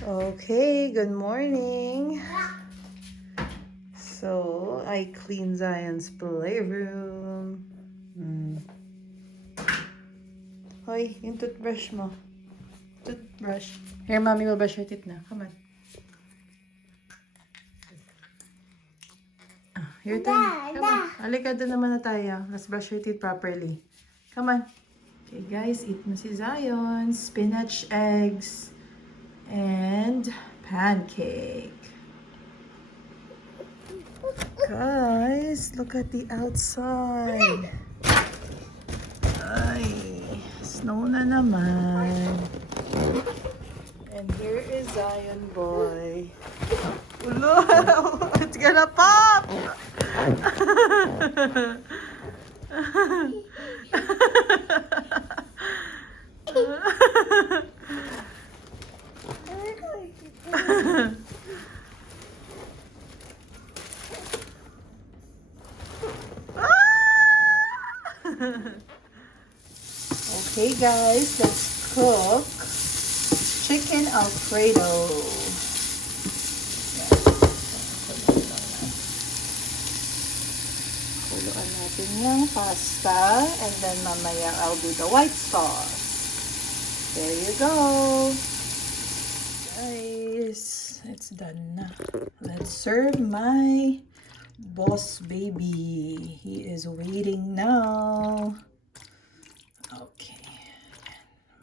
Okay, good morning. So, I clean Zion's playroom. Hoy, yung toothbrush mo. Toothbrush. Here, mommy will brush your teeth na. Come on. Your turn. Come on. Halika, doon naman na tayo. Let's brush your teeth properly. Come on. Okay, guys, eat mo si Zion. Spinach eggs. And pancake. Guys, look at the outside. Ay, snow na naman. And here is Zion boy. Ulo, it's gonna pop! Okay guys, let's cook chicken Alfredo. Kuluan natin yung pasta and then mamaya I'll do the white sauce. There you go. Guys, it's done na. Let's serve my boss baby. He is waiting now. Okay.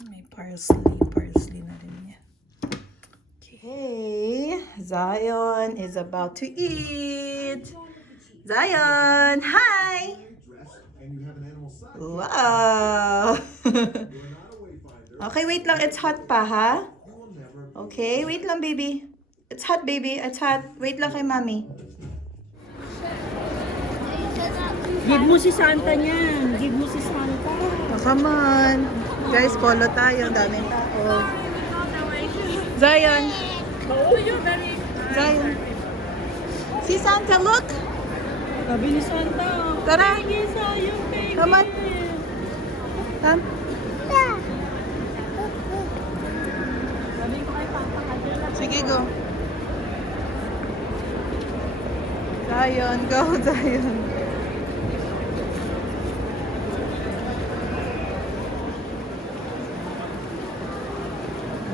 May parsley na rin niya. Okay. Zion is about to eat. Zion, hi! Wow! Okay, wait lang. It's hot pa, ha? Okay, wait lang, baby. It's hot, baby. It's hot. Wait lang kay mommy. Give mo si Santa niyan. Give mo si Santa. Oh, come on. Guys, polo tayo. Ang daming tao. Zion. Zion. Si Santa, look. Sabi ni Santa. Tara. Come on. Come. Sige, go. Zion, go, Zion.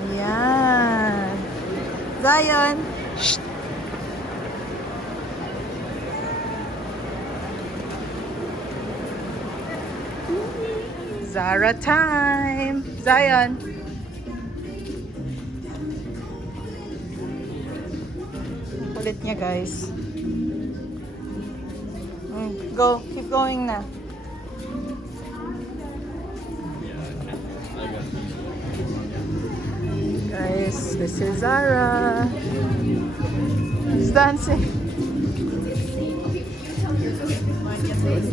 Ayan. Zion. Shh. Zara time. Zion. Kulit niya, guys. Go. Keep going na. Guys, this is Zara. She's dancing.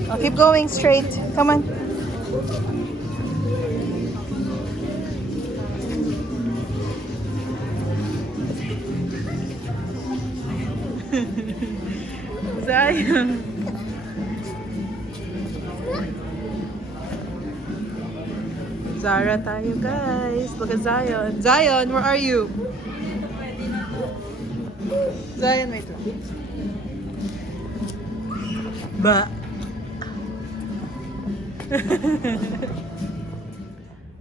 Oh, keep going straight. Come on. Zion. Zara tayo, guys. Look at Zion. Zion, where are you? Zion, wait lang. Ba.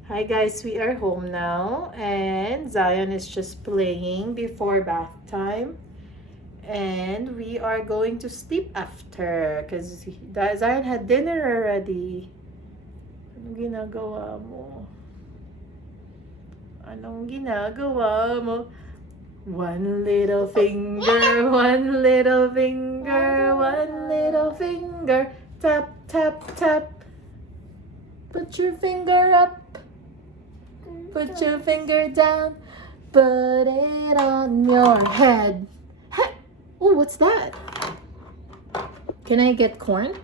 Hi guys, we are home now and Zion is just playing before bath time. And we are going to sleep after because Zion had dinner already. Anong ginagawa mo? Anong ginagawa mo? One little finger, one little finger, one little finger. Tap, tap, tap. Put your finger up. Put your finger down. Put it on your head. Oh, what's that? Can I get corn?